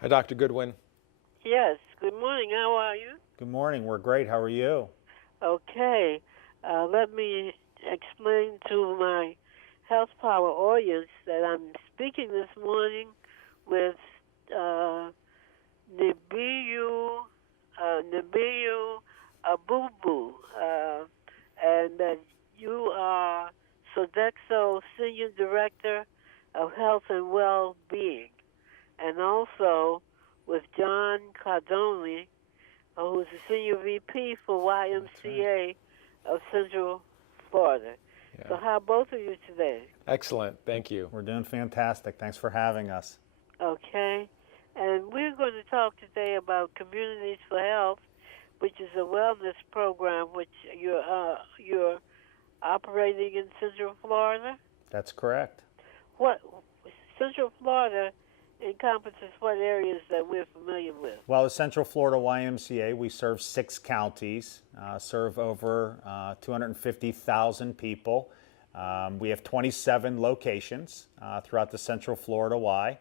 Hi, Dr. Goodwin. Yes, good morning. How are you? Good morning. We're great. How are you? Okay. Let me explain to my Health Power audience that I'm speaking this morning with uh, Nibiu Abubu, and that you are Sodexo Senior Director of Health and Well-Being, and also with John Cardone, who's the Senior VP for That's right. YMCA of Central Florida. Yeah. So how are both of you today? Excellent. Thank you. We're doing fantastic. Thanks for having us. Okay. And we're going to talk today about Communities for Health, which is a wellness program which you're operating in Central Florida. That's correct. What Central Florida encompasses what areas that we're familiar with? Well, the Central Florida YMCA, we serve 6 counties, serve over 250,000 people. We have 27 locations throughout the Central Florida Y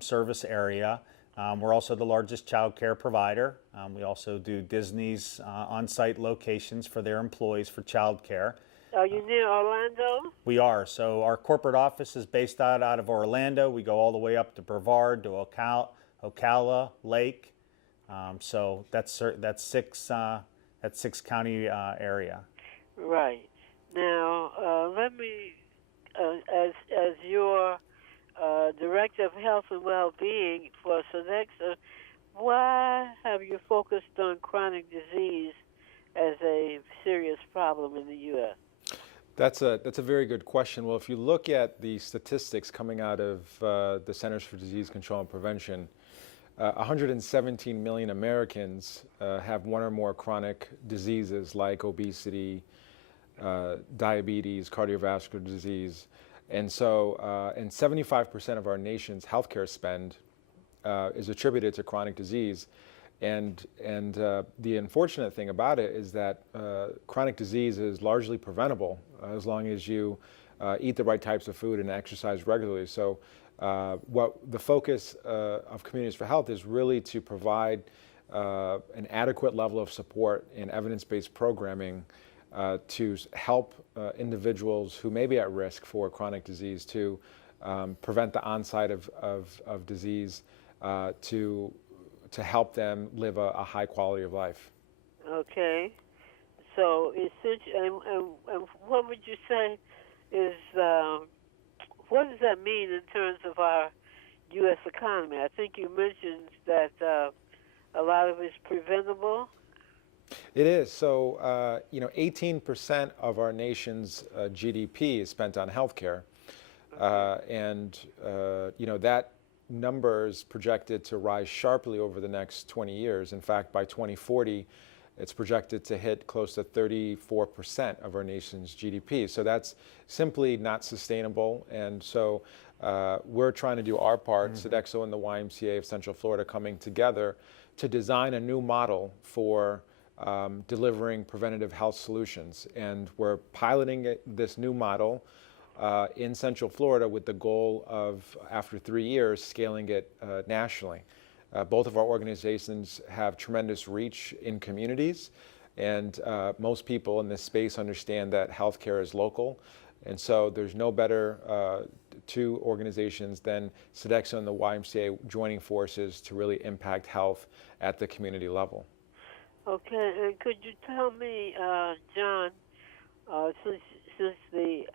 service area. We're also the largest child care provider. We also do Disney's on-site locations for their employees for child care. Are you near Orlando? We are. So our corporate office is based out of Orlando. We go all the way up to Brevard, to Ocala Lake. So that's six county area. Right. Now, let me, as your Director of Health and Well-Being for Sodexo, why have you focused on chronic disease as a serious problem in the U.S.? That's a very good question. Well, if you look at the statistics coming out of the Centers for Disease Control and Prevention, 117 million Americans have one or more chronic diseases like obesity, diabetes, cardiovascular disease. And so, and 75% of our nation's healthcare spend is attributed to chronic disease. And the unfortunate thing about it is that chronic disease is largely preventable as long as you eat the right types of food and exercise regularly. So what the focus of Communities for Health is really to provide an adequate level of support in evidence-based programming to help individuals who may be at risk for chronic disease to prevent the onset of disease, to help them live a high quality of life. Okay. So, essentially, and what would you say is, what does that mean in terms of our U.S. economy? I think you mentioned that a lot of it's preventable. It is. So, 18% of our nation's GDP is spent on healthcare. And that number is projected to rise sharply over the next 20 years. In fact, by 2040, it's projected to hit close to 34% of our nation's GDP. So that's simply not sustainable. And so we're trying to do our part, Sodexo and the YMCA of Central Florida coming together to design a new model for delivering preventative health solutions. And we're piloting this new model in Central Florida with the goal of, after 3 years, scaling it nationally. Both of our organizations have tremendous reach in communities, and most people in this space understand that healthcare is local. And so there's no better two organizations than Sodexo and the YMCA joining forces to really impact health at the community level. Okay, and could you tell me, John, since the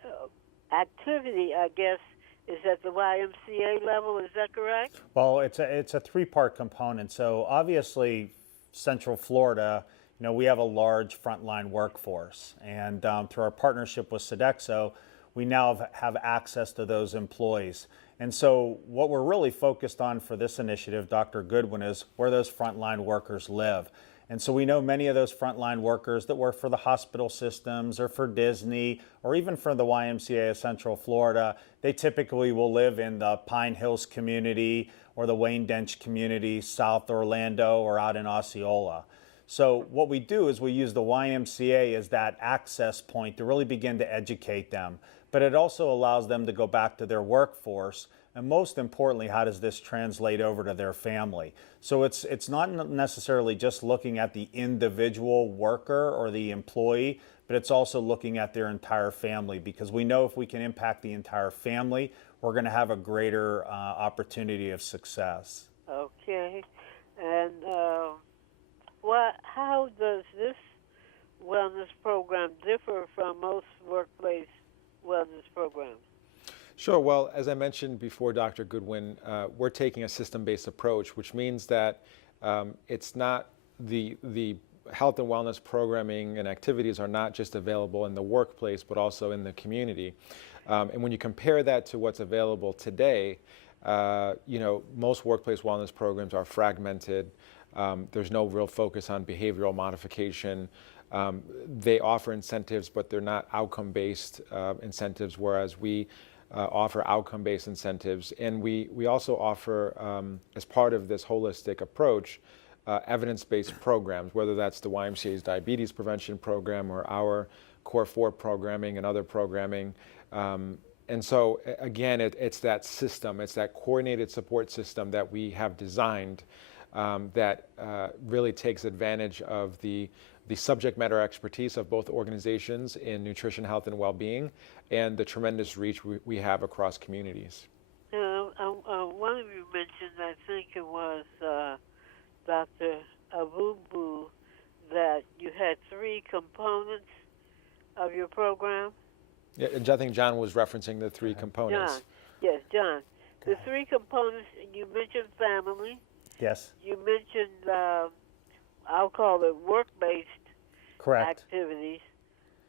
activity, I guess, is at the YMCA level, is that correct? Well, it's a three-part component. So obviously, Central Florida, we have a large frontline workforce, and through our partnership with Sodexo, we now have access to those employees. And so what we're really focused on for this initiative, Dr. Goodwin, is where those frontline workers live. And so we know many of those frontline workers that work for the hospital systems or for Disney or even for the YMCA of Central Florida, they typically will live in the Pine Hills community or the Wayne Dench community, South Orlando, or out in Osceola. So what we do is we use the YMCA as that access point to really begin to educate them. but it also allows them to go back to their workforce. And most importantly, how does this translate over to their family? So it's not necessarily just looking at the individual worker or the employee, but it's also looking at their entire family, because we know if we can impact the entire family, we're going to have a greater opportunity of success. Okay. And how does this wellness program differ from most workplace wellness programs? Sure. Well, as I mentioned before, Dr. Goodwin, we're taking a system-based approach, which means that it's not the health and wellness programming and activities are not just available in the workplace, but also in the community. And when you compare that to what's available today, most workplace wellness programs are fragmented. There's no real focus on behavioral modification. They offer incentives, but they're not outcome-based incentives, whereas we offer outcome-based incentives. And we also offer, as part of this holistic approach, evidence-based programs, whether that's the YMCA's diabetes prevention program or our Core 4 programming and other programming. And so, again, it's that system, it's that coordinated support system that we have designed that really takes advantage of the subject matter expertise of both organizations in nutrition, health, and well-being, and the tremendous reach we have across communities. One of you mentioned, I think it was Dr. Abubu, that you had 3 components of your program. Yeah, I think John was referencing the 3 components. John, yes, John. The 3 components, you mentioned family. Yes. You mentioned, I'll call it work-based Correct. activities.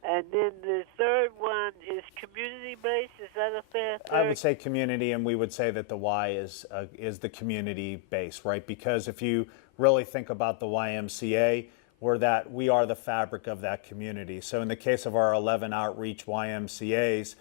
And then the third one is community-based. Is that a fair third? I would say community, and we would say that the Y is the community base, right? Because if you really think about the YMCA, we are the fabric of that community. So in the case of our 11 outreach YMCAs,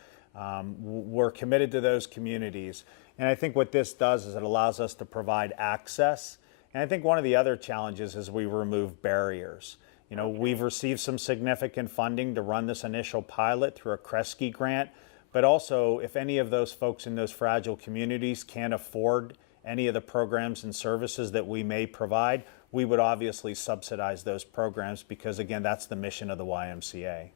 we're committed to those communities. And I think what this does is it allows us to provide access. And I think one of the other challenges is we remove barriers. We've received some significant funding to run this initial pilot through a Kresge grant, but also if any of those folks in those fragile communities can't afford any of the programs and services that we may provide, we would obviously subsidize those programs because, again, that's the mission of the YMCA.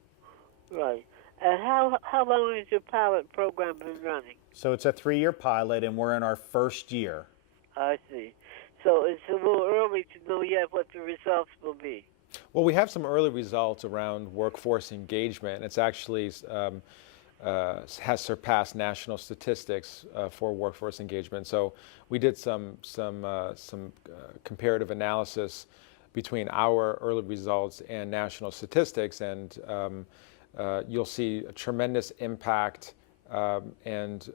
Right. And how long has your pilot program been running? So it's a 3-year pilot, and we're in our first year. I see. So it's a little early to know yet what the results will be. Well, we have some early results around workforce engagement. It's actually has surpassed national statistics for workforce engagement. So we did some comparative analysis between our early results and national statistics, and you'll see a tremendous impact and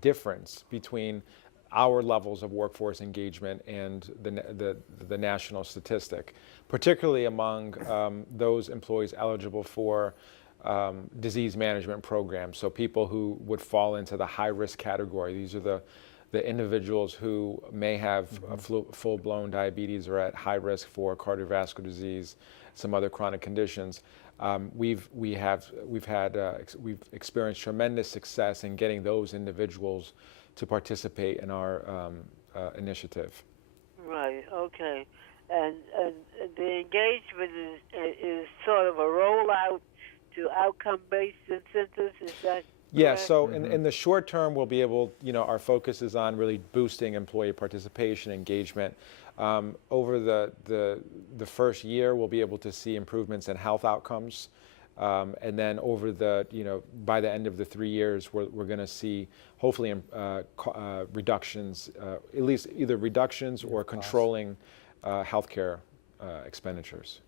difference between our levels of workforce engagement and the national statistic, particularly among those employees eligible for disease management programs. So people who would fall into the high-risk category. These are the individuals who may have full-blown diabetes or at high risk for cardiovascular disease, some other chronic conditions. We've experienced tremendous success in getting those individuals to participate in our initiative. Right. Okay. And the engagement is sort of a rollout to outcome-based incentives. Is that Yeah. correct? So in the short term, we'll be able. Our focus is on really boosting employee participation, engagement. Over the first year, we'll be able to see improvements in health outcomes. And then over by the end of the 3 years, we're going to see hopefully reductions, at least either reductions or controlling healthcare expenditures.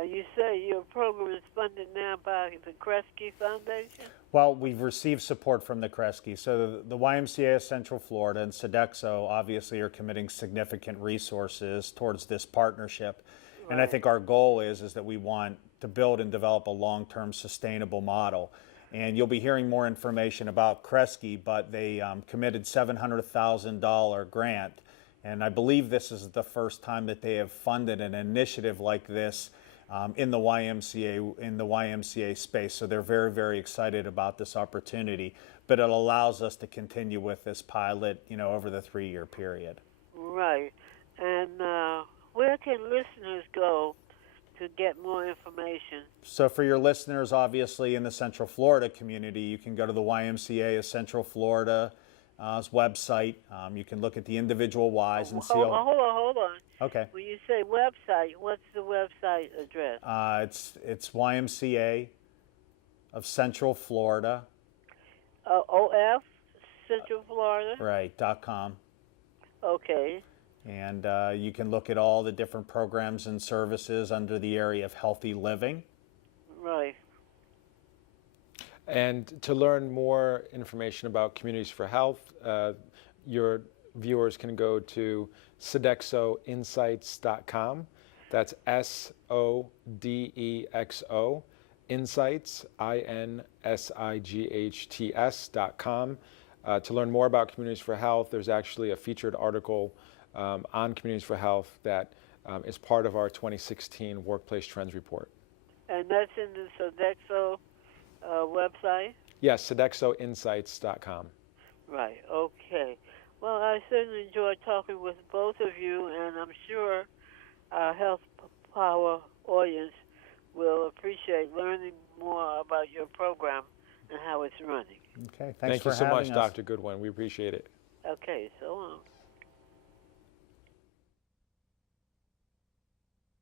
You say your program is funded now by the Kresge Foundation? Well, we've received support from the Kresge. So the YMCA of Central Florida and Sodexo obviously are committing significant resources towards this partnership. Right. And I think our goal is that we want to build and develop a long-term sustainable model. And you'll be hearing more information about Kresge, but they committed $700,000 grant. And I believe this is the first time that they have funded an initiative like this in the YMCA space. So they're very, very excited about this opportunity. But it allows us to continue with this pilot, over the 3-year period. Right. And where can listeners go to get more information? So for your listeners, obviously in the Central Florida community, you can go to the YMCA of Central Florida's website. You can look at the individual Ys and see Hold all. on. Okay. When you say website, what's the website address? It's YMCA of Central Florida. OF, Central Florida? Right, .com. Okay. And you can look at all the different programs and services under the area of healthy living. Right. And to learn more information about Communities for Health, your viewers can go to sodexoinsights.com. That's SODEXO, Insights, INSIGHTS.com. To learn more about Communities for Health, there's actually a featured article on Communities for Health that is part of our 2016 Workplace Trends Report. And that's in the Sodexo website? Yes, sodexoinsights.com. Right, okay. Well, I certainly enjoyed talking with both of you, and I'm sure our Health Power audience will appreciate learning more about your program and how it's running. Okay, Thank for you so much, having us. Dr. Goodwin. We appreciate it.